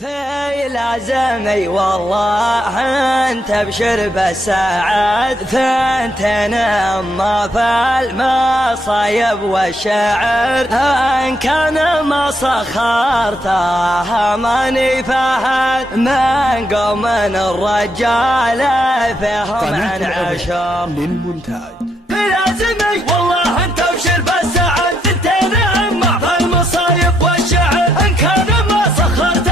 في لازمي والله انت ابشر بالسعد ثنتين اما في المصايب والشعر ان كان ما سخرته ماني فهد من قوم الرجال فيهم عن عشر للمونتاج. في لازمي والله انت ابشر بالسعد ثنتين اما في المصايب والشعر ان كان ما سخرته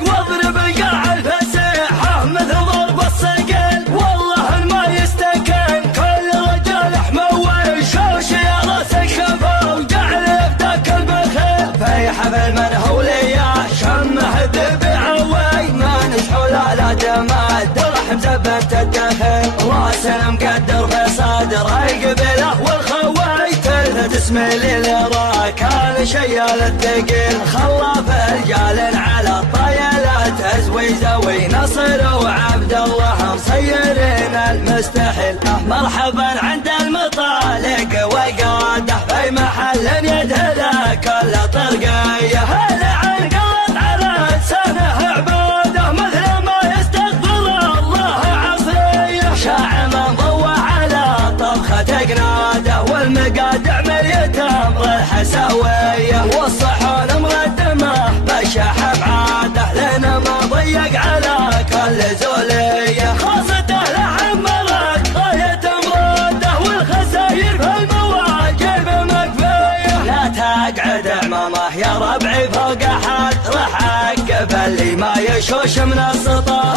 واضرب القاع الفسيحة مثل ضرب الصقل والله ما يستكن كل رجال حموي شوش يا راس الخفا وجعل يفتك البخيل في حفل من هوليا شمه بعوي ما نشحو لا جماد رحم زبنت الدخل راسنا مقدر في صدره القبله والخوي تلفت اسمي للرا كان شيال الثقيل خلاف رجال على الطيلات تزويزه ونصر وعبد الله مصيرين المستحيل مرحبا عند المطالق وقاده في محل يدهله كل طرقيه هلا عن قلط على لسانه عباده مثل ما يستقبل الله عصريه شاع من ضوى على طبخه قناده والمقادع مليت امر الحساويه والصحون مقدمه بالشحم عاده لنا ما ضيق على كل زوليه خاصته لحمرك غايه مراده والخساير في المواجب مكفيه لا تقعد عمامه يا ربعي فوق احد راح اعقب اللي ما يشوش من السطح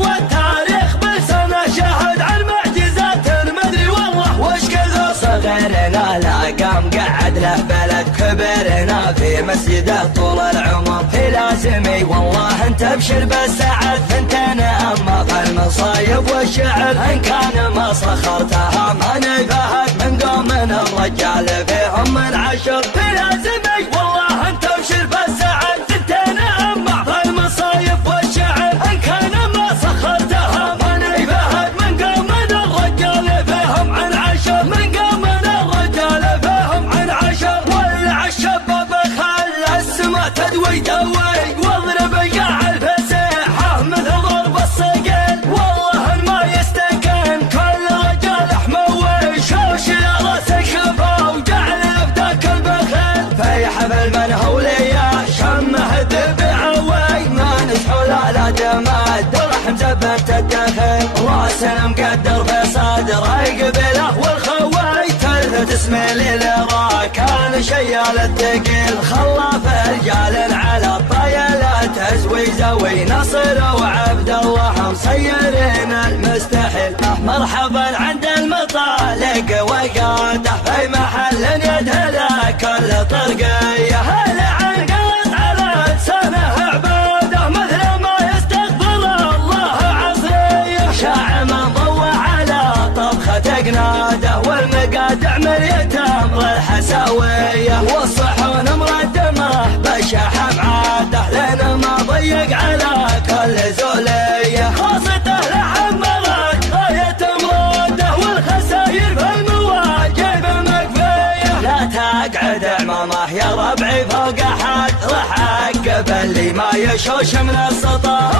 والتاريخ بلسانه شاهد عن معجزات المدري والله وش كذا صغيرنا لا قام قعد له بلد كبرنا في مسجده طول العمر في لازمي والله انت ابشر بالسعد ثنتين اما في المصايب والشعر ان كان ما سخرتها ماني فهد من قوم الرجال فيهم من عشر في لازمي والله انت ابشر بالسعد ثنتين اما في المصايب والشعر ان كان ما سخرتها ماني فهد من قوم الرجال فيهم عن عشر من قوم الرجال فيهم عن عشر ولع الشباب خلى السما تدوي دوي واضرب القاع الفسيحة مثل ضرب الصقل والله ما يستكن كل رجال حموي شوش يا راس الخفا وجعل يفتك البخيل في حفل من هوليا شمه بعوي ما نشحو لا جماد رحم زبنت الدخل راسنا مقدر في صدره القبله والخوي تلفت اسمي للرا كان شيال الثقيل خلاف رجال على الطيلات تزويزه ونصر وعبد الله مصيرين المستحيل مرحبا عند المطالق وقاده في محل يدهله كل طرقيه هلا عن قلط على لسانه عباده مثل ما يستقبل الله عصريه شاع من ضوى على طبخه قناده والمقادع مليت امر الحساويه والصحون مقدمه بالشحم عاده لنا ما ضيق على كل زوليه خاصته لحمرك غايه مراده والخساير في المواجب مكفيه لا تقعد عمامه يا ربعي فوق احد راح اعقب اللي ما يشوش من السطح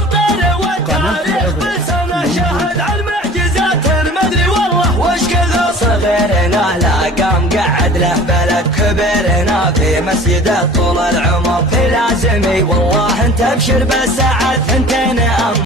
والتاريخ بلسانه شاهد عن معجزات المدري والله وش كذا صغيرنا لا قام قعد له بلد كبرنا في مسجده طول العمر في لازمي والله انت ابشر بالسعد ثنتين